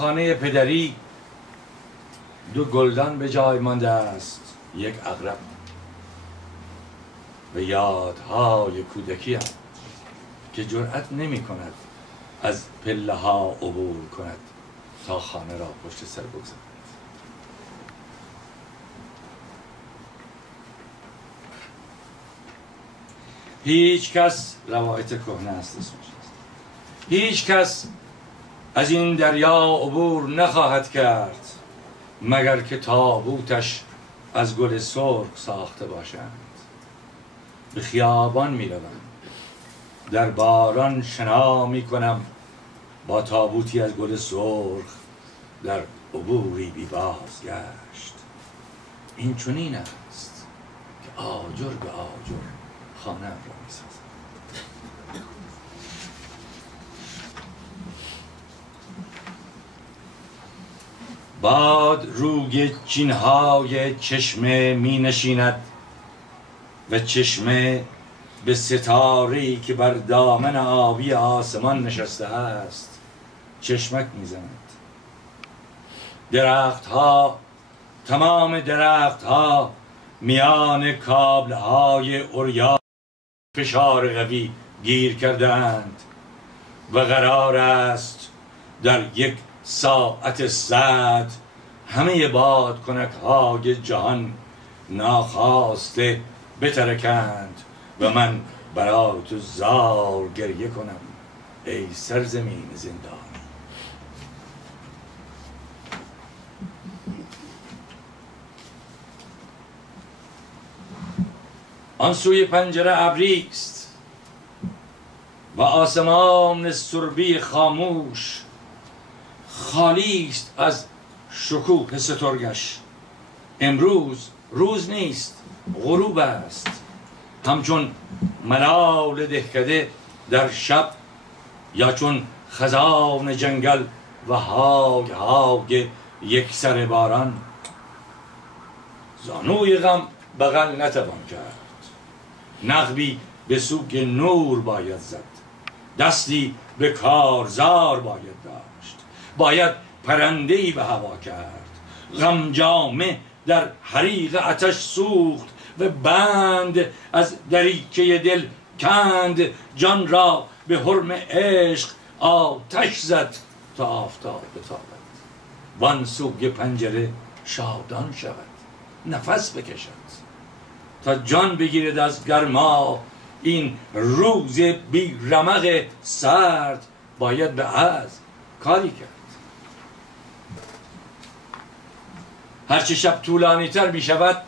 خانه پدری 2 گلدان به جای مانده است، 1 عقرب و یادهای کودکیم که جرأت نمی کند از پله ها عبور کند تا خانه را پشت سر بگذارد. هیچ کس، روایت کهنه است اسمش است، هیچ کس از این دریا عبور نخواهد کرد مگر که تابوتش از گل سرخ ساخته باشند. به خیابان می روم، در باران شنا می کنم با تابوتی از گل سرخ در عبوری بی بازگشت. این چنین است که آجر به آجر خانه را می سازم. باد روی چینهای چشمه می نشیند و چشمه به ستاره‌ای که بر دامن آبی آسمان نشسته است چشمک می زند. درختها، تمام درختها میان کابلهای عریان فشار قوی گیر کردند و قرار است در 1 ساعت سعد همه بادکنک های جهان ناخواسته بترکند و من برای تو زار گریه کنم ای سرزمین زندانی. آن سوی پنجره ابری است و آسمان سربی خاموش خالی است از شکوه سترگش. امروز روز نیست، غروب است، همچون ملال دهکده در شب یا چون خزان جنگل و های های یکسر باران. زانوی غم بغل نتوان کرد، نقبی به سوگ نور باید زد، دستی به کارزار باید داشت، باید پرنده‌ای به هوا کرد، غم جامه در حریق آتش سوخت و بند از دریچه دل کند، جان را به حرم عشق آتش زد تا آفتاب بتابد، وان سوی پنجره شادان شود، نفس بکشد تا جان بگیرد از گرما. این روز بی رمق سرد باید به عزم کاری کرد. هرچه شب طولانی تر می شود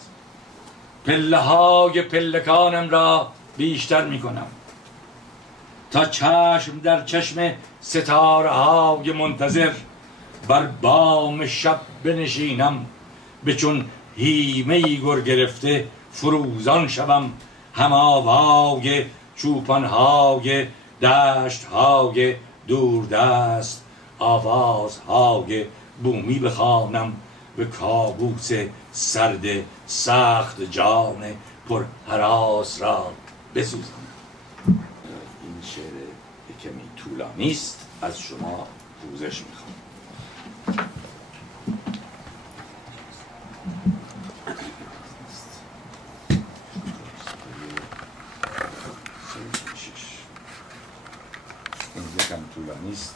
پله های پلکانم را بیشتر می کنم تا چشم در چشم ستاره های منتظر بر بام شب بنشینم، به چون هیمه‌ای گر گرفته فروزان شوم، هم آوای چوپانهای دشتهای دوردست، آوازهای بومی بخوانم، به کابوس سرد سخت جان پر هراس را بسوزانم. این شعر کمی طولانی است، از شما پوزش میخوام. این یکم طولانی است،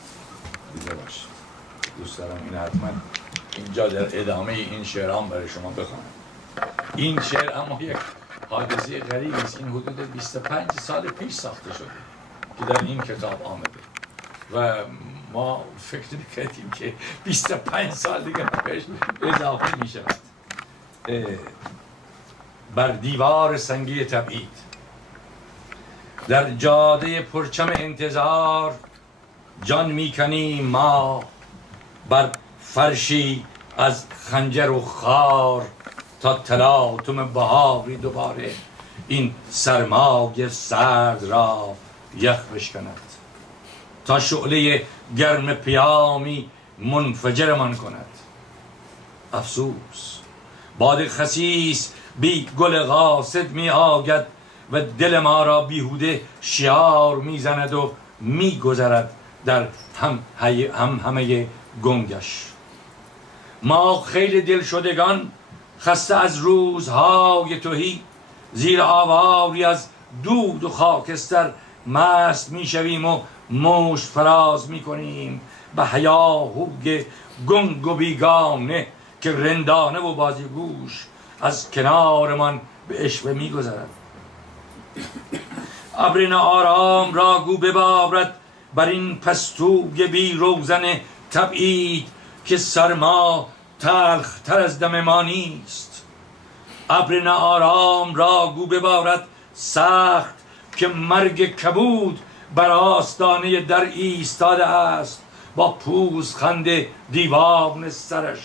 دیده باشید. دوست دارم این حتما اینجا در ادامه این شعرام برای شما بخونم. این شعر اما یک حادثه غریبی است. این حدود 25 سال پیش ساخته شده که در این کتاب آمده و ما فکر می‌کردیم که 25 سال دیگه بهش اضافه می شود. بر دیوار سنگی تبعید در جاده پرچم انتظار جان میکنیم ما، بر فرشی از خنجر و خار تا تلاطم بهاری دوباره این سرمای سرد را یخ بشکند، تا شعله گرم پیامی منفجرمان کند. افسوس باد خسیس بی گل قاصد می آید و دل ما را بیهوده شیار می زند و می گذرد در همه گنگش. ما خیلی دل شدگان خسته از روزهای تهی، زیر آواری از دود و خاکستر مست میشویم و مشت فراز میکنیم به هیاهوی گنگ و بیگانه که رندانه و بازیگوش از کنارمان به عشوه میگذرد. ابر آرام را گو ببارد بر این پستوی بی روزن تبعید که سرما تلخ تر از دم ما نیست. ابر آرام را گو ببارد سخت که مرگ کبود بر آستانه در ایستاده است با پوزخند دیوان سرش.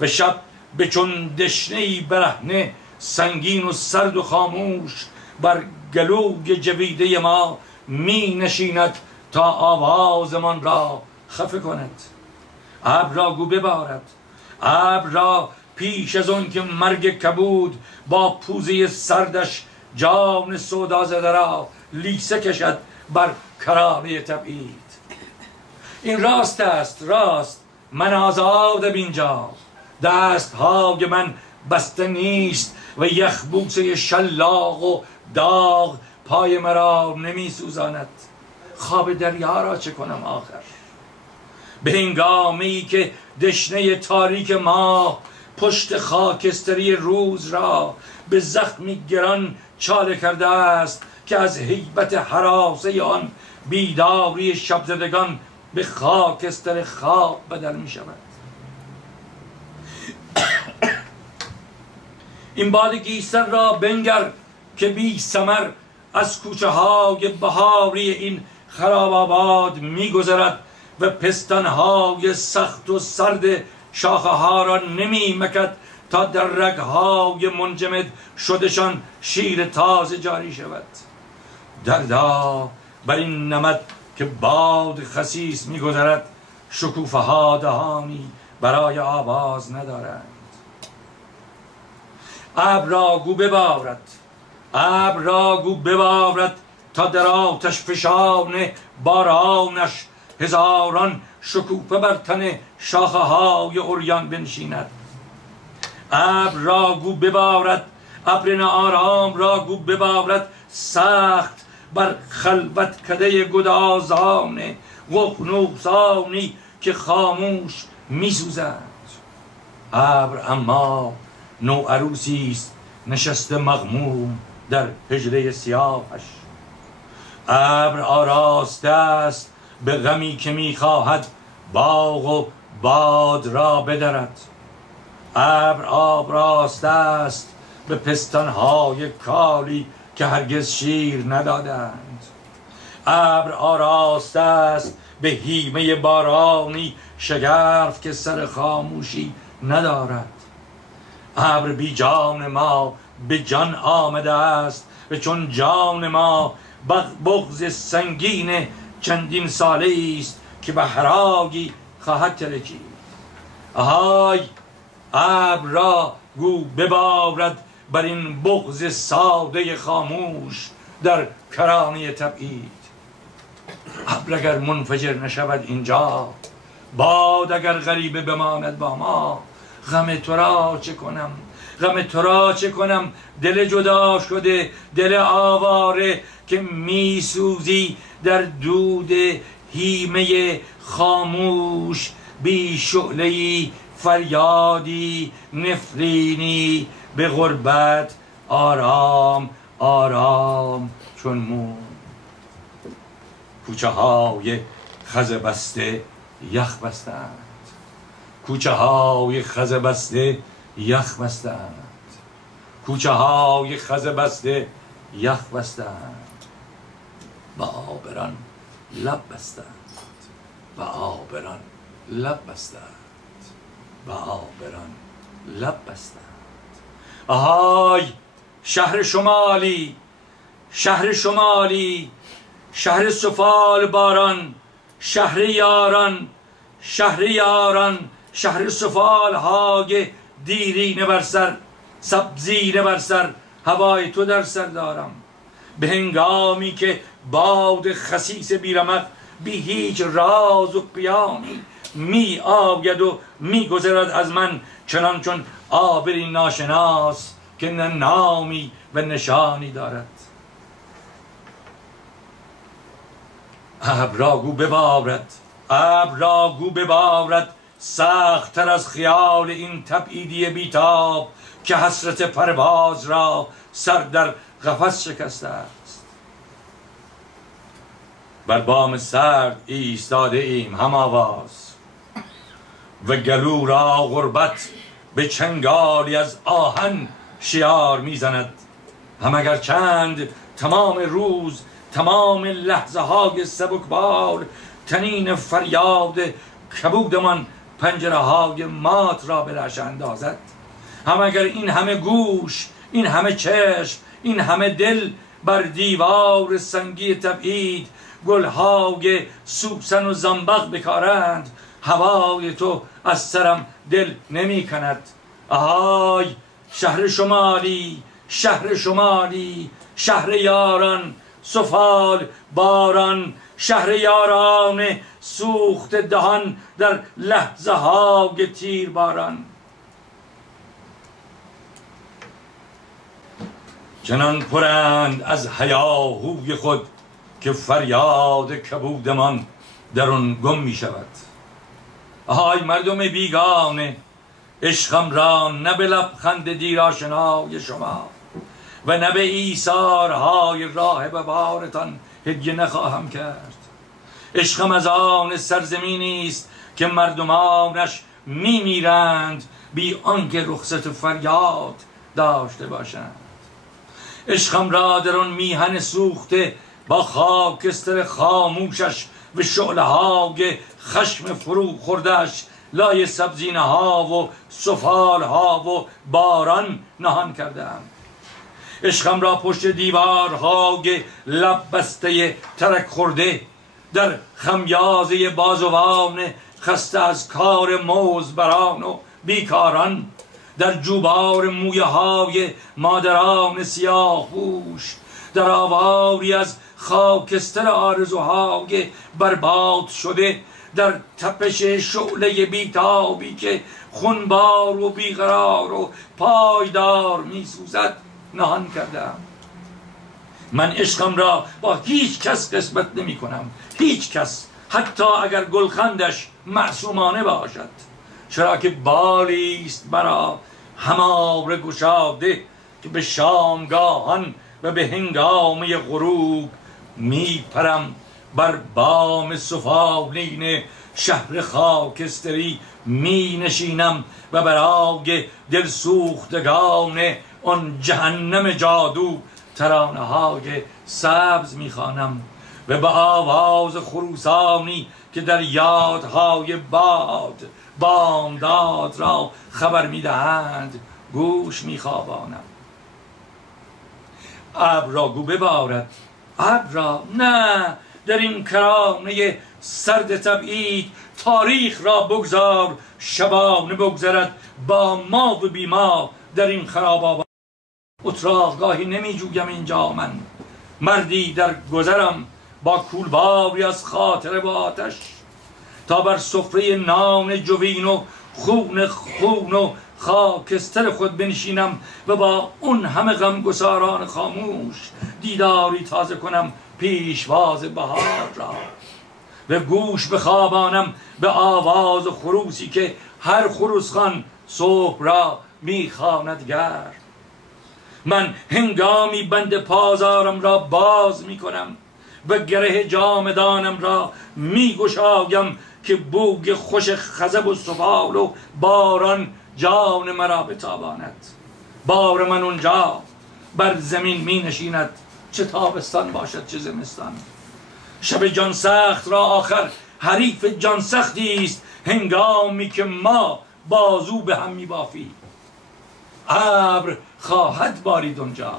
و شب به چون دشنه‌ای برهنه سنگین و سرد و خاموش بر گلوی جویده ما می نشیند تا آوازمان را خفه کند. ابر را گو ببارد، ابر را پیش از اون که مرگ کبود با پوزه سردش جان سودا زده را لیسه کشد بر کرانه تبعید. این راست است، راست، من آزادم اینجا، دست های من بسته نیست و یخبوسه شلاق و داغ پای مرا نمی سوزاند. خواب دریا را چه کنم آخر؟ به هنگامی که دشنه تاریک ما پشت خاکستری روز را به زخمی گران چاله کرده است که از هیبت هراسه آن بیداری شبزدگان به خاکستر خواب بدل می شود. این باد گیسر را بنگر که بی ثمر از کوچه های بهاری این خراب آباد می گذرد و پستان های سخت و سرد شاخه ها را نمی مکد تا در رگ های منجمد شدشان شیر تازه جاری شود. دردا بر این نمد که باد خسیس می گذرد شکوفه ها دهانی برای آواز ندارند. ابر را گو ببارد، ابر را گو ببارد تا در آتش فشان بارانش هزاران شکوفه بر تن شاخه های عریان بنشیند. ابر را گو ببارد، ابر آرام را گو ببارد سخت بر خلوت کده گدازان ققنوسانی که خاموش می سوزند. ابر اما نوعروسی است نشسته مغموم در حجره سیاهش. ابر آراسته است به غمی که میخواهد باغ و باد را بدرد. ابر آراسته است به پستانهای کالی که هرگز شیر ندادند. ابر آراسته است به هیمه بارانی شگرف که سر خاموشی ندارد. ابر بی جان ما به جان آمده است و چون جان ما بغض سنگین چندین ساله است که به هراگی خواهد ترکید. آهای ابر را گو ببارد بر این بغض ساده خاموش در کرانه تبعید. ابر اگر منفجر نشود اینجا، باد اگر غریبه بماند با ما، غم تو را چه کنم، غم تو را چه کنم؟ دل جدا شده، دل آواره که می سوزی در دود هیمه خاموش، بی شعله‌ای فریادی نفرینی به غربت آرام آرام چون مو. کوچه های خزه بسته یخ بستند، کوچه های خزه بسته یخ بستند، کوچه های خزه بسته یخ بستند. و آبران لب بستند، و آبران لب بستند، و آبران لب بستند. آهای شهر شمالی، شهر شمالی، شهر سفال باران، شهر یاران، شهر یاران، شهر سفال های دیرینه بر سر، سبزینه بر سر، هوای تو در سر دارم. به هنگامی که باد خسیس بیرمق بی هیچ راز و پیامی می آید و می گذرد از من، چنان چون آبری ناشناس که نه نامی و نشانی دارد. ابر را گو ببارد، ابر را گو ببارد، سخت تر از خیال این تبعیدی بیتاب که حسرت پرواز را سر در قفس شکسته است. بر بام سرد ایستاده ایم هم آواز و گلو را غربت به چنگالی از آهن شیار میزند. هم اگر چند تمام روز، تمام لحظه های سبکبار تنین فریاد کبودمان پنجره های مات را به رعشه اندازد، هم اگر این همه گوش، این همه چشم، این همه دل بر دیوار سنگی تبعید گلهای سوسن و زنبق بکارند، هوای تو از سرم دل نمی کند. آهای شهر شمالی، شهر شمالی، شهر یاران، سفال باران، شهر یاران سوخت دهان در لحظه های تیر باران. چنان پرند از هیاهوی خود که فریاد کبودمان در آن گم می شود. آهای مردم بیگانه، عشقم را نه به لبخند دیر آشنای شما و نه به ایثارهای راه ببارتان هدیه نخواهم کرد. عشقم از آن سرزمینی است که مردمانش می میرند بی آنکه رخصت فریاد داشته باشند. عشقم را در آن میهن سوخته با خاکستر خاموشش و شعله های خشم فرو خوردش لای سبزینه ها و سفال ها و باران نهان کردم. عشقم را پشت دیوارهای لب بسته ترک خورده در خمیازه بازوان خسته از کار موزبران و بیکاران، در جوبار مویه های مادران سیاه پوش، در آواری از خاکستر آرزوهای برباد شده، در تپش شعله بیتابی که خونبار و بیقرار و پایدار میسوزد نهان کردم. من عشقم را با هیچ کس قسمت نمی کنم، هیچ کس، حتی اگر گلخندش معصومانه باشد، چرا که بالی است برا هماره گشاده که به شامگاهان و به هنگامه غروب می پرم بر بام سفالین شهر خاکستری می نشینم و برای دل سوختگان آن جهنم جادو ترانه های سبز می خوانم و به آواز خروسانی که در یادهای باد بامداد را خبر می دهند گوش می خوابانم. ابر را گو ببارد، ابر را نه، در این کرانه سرد تبعید تاریخ را بگذار شبانه بگذرد با ما و بی ما در این خراب آباد. اتراقگاهی نمی جویم اینجا من، مردی در گذرم با کولباری از خاطر با آتش، تا بر سفره نان جوین و خون و خاکستر خود بنشینم و با اون همه غمگساران خاموش دیداری تازه کنم پیشواز بهار را و گوش بخوابانم به آواز خروسی که هر خروسخوان صبح را میخواند گرم. من هنگامی بند پازارم را باز میکنم و گره جامدانم را میگشایم که بوگ خوش خزب و سفال و باران جان مرا بتاباند. بار من اونجا بر زمین می نشیند، چه تابستان باشد چه زمستان. شب جان سخت را آخر حریف جان سختی است هنگامی که ما بازو به هم می بافیم. ابر خواهد بارید اونجا،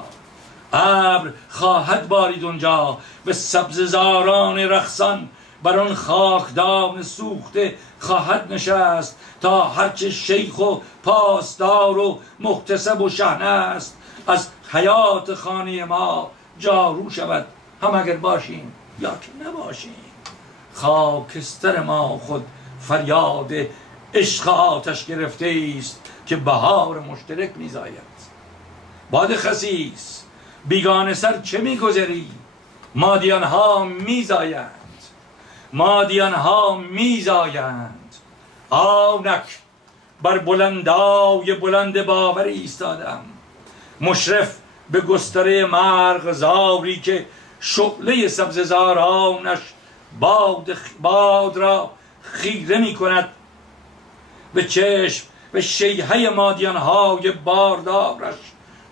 ابر خواهد بارید اونجا به سبززاران رقصان بر آن خاکدان سوخته خواهد نشست تا هرچه شیخ و پاسدار و محتسب و شهنه است از حیات خانه ما جارو شود، هم اگر باشیم یا که نباشیم. خاکستر ما خود فریاد عشق آتش گرفته است که بهار مشترک میزاید. باد خسیس بیگانه سر چه میگذری؟ مادیان ها میزایند، مادیان ها میزایند. آنک بر بلندای بلند باور ایستادم، مشرف به گستره مرغزاری که شعله سبززارانش باد را خیره می کند. به چشم به شیهه مادیانهای باردارش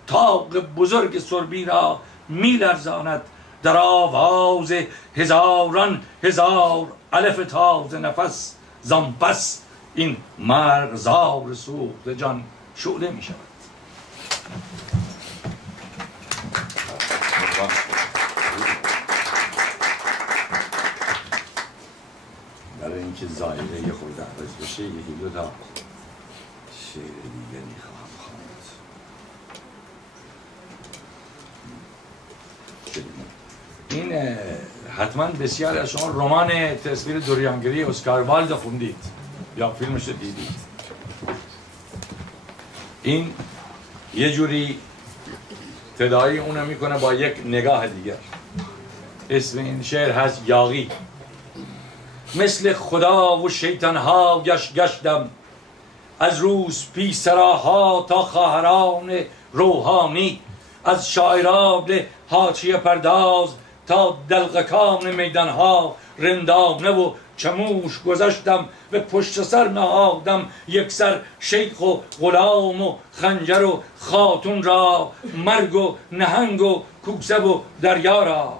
طاق بزرگ سربی را می لرزاند. در آواز هزاران هزار الف تازه نفس زنپس این مرغزار سوخته جان شعله می شود. برای اینکه ظاهره یه خورده عوض بشه یکی دو تا شعر دیگه میخواهم خواند. این حتما بسیار از شما رمان تصویر دوریانگری اسکار والد خوندید یا فیلمش دیدید. این یه جوری تداعی اونو میکنه با یک نگاه دیگر. اسم این شعر هست یاغی. مثل خدا و شیطانها گشتم، از روز پی سراها تا خواهران روحانی، از شاعران حاشیه پرداز تا دلقکان میدانها رندانه و چموش گذشتم و پشت سر نهادم یک سر شیخ و غلام و خنجر و خاتون را، مرگ و نهنگ و کوسه و دریا را.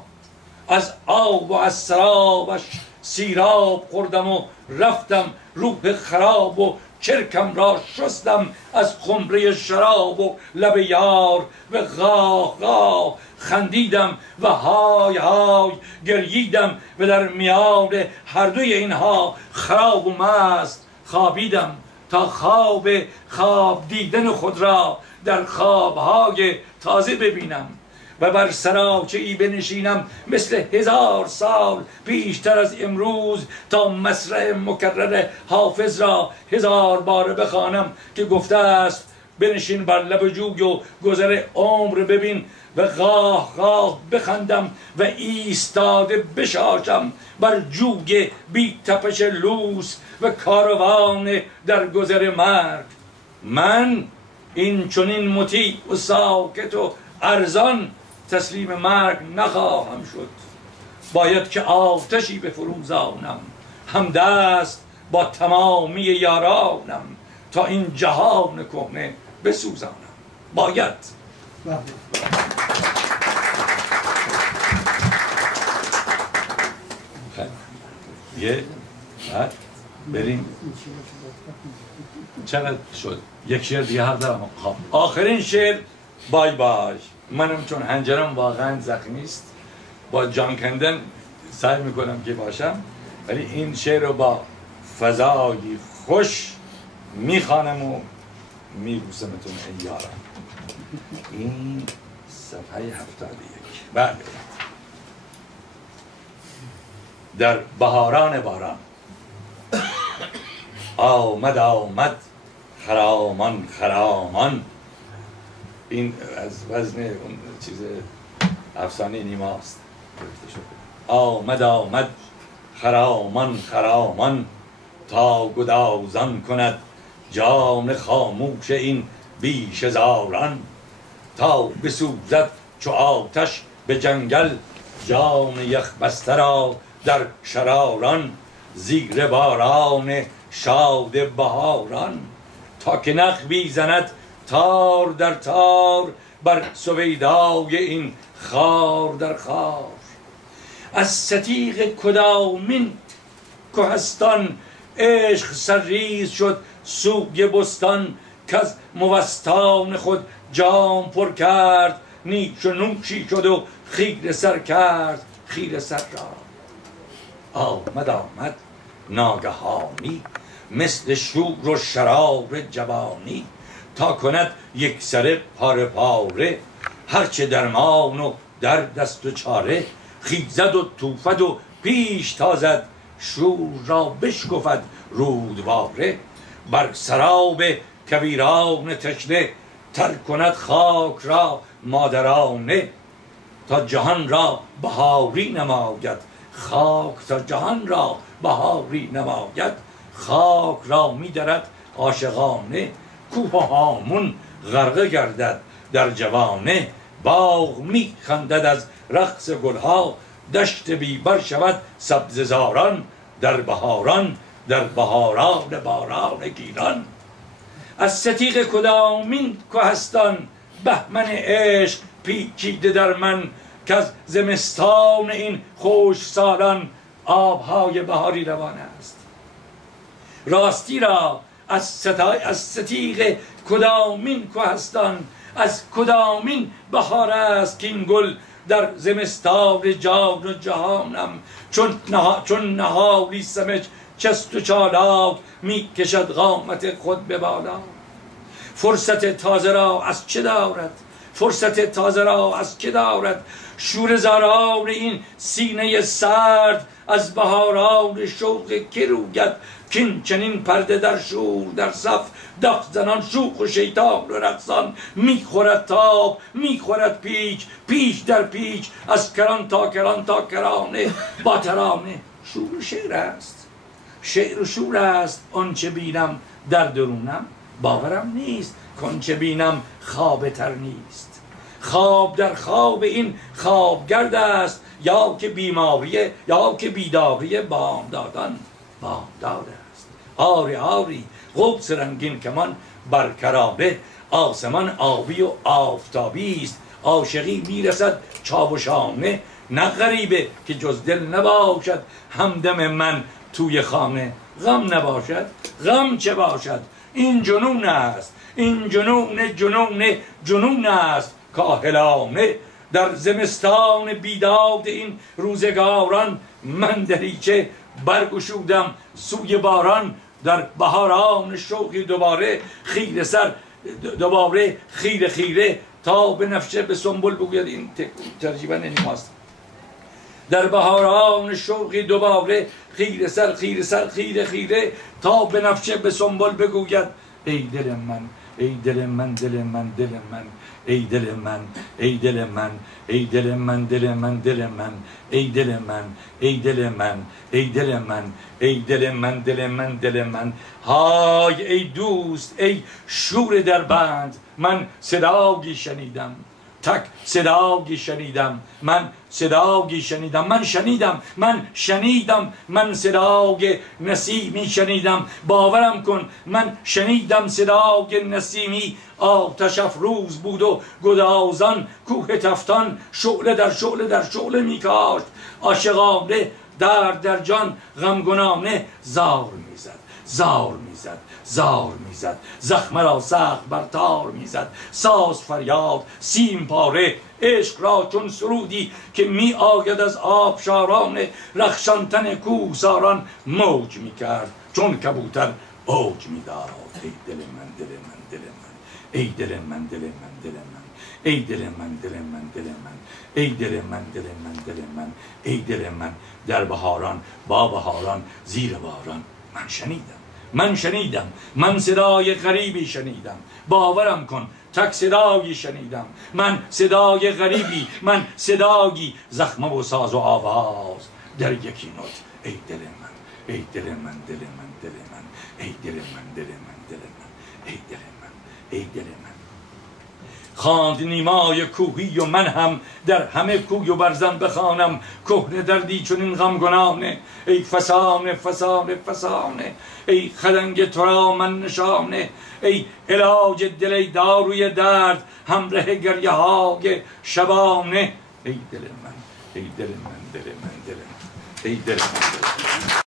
از آب و از سرابش سیراب خوردم و رفتم روح خراب و چرکم را شستم از خمره شراب و لب یار و غاه غاه خندیدم و های های گرییدم و در میان هر دوی اینها خراب و مست خوابیدم تا خواب دیدن خود را در خوابهای تازه ببینم و بر سراچه ای بنشینم مثل 1000 سال پیشتر از امروز تا مصرع مکرر حافظ را 1000 باره بخوانم که گفته است بنشین بر لب جوی و گذر عمر ببین و غاه غاه بخندم و ایستاده بشاشم بر جوی بی تپش لوس و کاروان در گذر مرگ. من این چنین مطیع و ساکت و ارزان تسلیم مرگ نخواهم شد. باید که آتشی بفروزانم همدست با تمامی یارانم تا این جهان کهنه بسوزانم. باید یه بعد بریم. چقدر شد؟ یک شعر دیگه حق دارم. آخرین شعر بای بای. منم چون حنجرم واقعا زخمی است با جان کندن سعی میکنم که باشم، ولی این شعر رو با فضایی خوش میخوانم و میبوسمتون ای یارم. این صفحه 71. بله. در بهاران باران آمد خرامان خرامان. این از وزن اون چیز افسانه نیماست. آمد خرامان خرامان تا گدازان کند جان خاموش این بیش زاران، تا بسوزد چو آتش به جنگل جان یخ بسته را در شراران، زیر باران شاد بهاران، تا که نخبی زند تار در تار بر سویدای این خار در خار. از ستیغ کدامین کهستان عشق سرریز شد سوی بستان، که از موستان خود جام پر کرد نیش و نوشی شد و خیره سر کرد خیره سر را. آمد ناگهانی مثل شور و شرار جوانی، تا کند یک سره پاره پاره هرچه درمان و در دست و چاره. خیزد و توفد و پیش تازد شور را بشکفد رودواره. بر سراب کویران تشنه تر کند خاک را مادرانه. تا جهان را بهاری نماید خاک، تا جهان را بهاری نماید خاک را می‌درد عاشقانه. کوه هامون غرقه گردد در جوانه، باغ می‌خندد از رقص گلها. دشت بیبر شود سبززاران در بهاران، در بهاران باران گیران. از ستیغ کدامین کهستان بهمن عشق پیچیده در من، که از زمستان این خوش سالان آبهای بهاری روان است. راستی را از ستیغ کدامین کهستان، از کدامین بهار است که این گل در زمستان جان و جهانم. چون نهالی سمج چست و چالاک می کشد قامت خود به بالا. فرصت تازه را از چه دارد؟ فرصت تازه را از که دارد؟ شور زاران این سینه سرد از بهاران شوق که روید. کین چنین پرده در شور در صف دف زنان شوخ و شیطان و رقصان. میخورد تاب میخورد پیچ در پیچ، از کران تا کران تا کرانه با ترانه. شور و شعر است، شعر و شور است آنچه بینم در درونم. باورم نیست کانچه بینم خواب تر نیست. خواب در خواب این خوابگرد است، یا که بیماری یا که بیداری بامدادان بامداد است. آری آری قوس رنگین کمان بر کرانه، آسمان آبی و آفتابی است. عاشقی میرسد چاوشانه، نه غریبه که جز دل نباشد همدم من توی خانه. غم نباشد غم چه باشد؟ این جنون است، این جنون است کاهلانه. در زمستان بیداد این روزگاران من دریچه برگشودم سوی باران. در بهاران شوقی دوباره خیره سر دوباره خیره تا به نفشه به سنبل بگوید. این ترجیبا نمی‌خواست. در بهاران شوقی دوباره خیره سر خیره تا به نفشه به سنبل بگوید. ای دل من، ای دل من، دل من، دل من، ای دل من، ای دل من، ای دل من، دل من، دل من، ای دل من، ای دل من، ای دل من، ای دل من، دل من، دل من. های ای دوست، ای شور در بند، من صدایی شنیدم، تک صدایی شنیدم، من صدایی شنیدم، من صدای نسیمی شنیدم. باورم کن من شنیدم صدای نسیمی. آتش افروز بود و گدازان کوه تفتان، شعله در شعله میکاشت عاشقانه. در جان غمگنانه زار میزد، زخم را سخت بر تار میزد. ساز فریاد سیم پاره، عشق را چون سرودی که می آید از آبشاران. رخشانتن کوهساران موج میکرد چون کبوتر اوج میداد. ای دل من، دل من، دل من، ای دل من، دل من، دل من، ای دل من، دل من، دل من، ای دل من، دل من، دل من، ای دل من. در بهاران با بهاران زیر باران من شنیدم، من صدای غریبی شنیدم. باورم کن تک صدایی شنیدم، من صدای غریبی، من صدایی زخمه و ساز و آواز در یکی نوت. ای دل من، ای دل من، دل من، دل من، ای دل من، دل من، دل من، ای دل من، ای دل من. خواند نیمای کوهی و من هم در همه کوی و برزن بخوانم. کهنه دردی چون این غمگنانه، ای فسانه، ای خدنگ تو را من نشانه. ای علاج دل، ای داروی درد، همراه گریه های شبانه. ای دل من، ای دل من، دل من، دل من، ای دل من، دل من.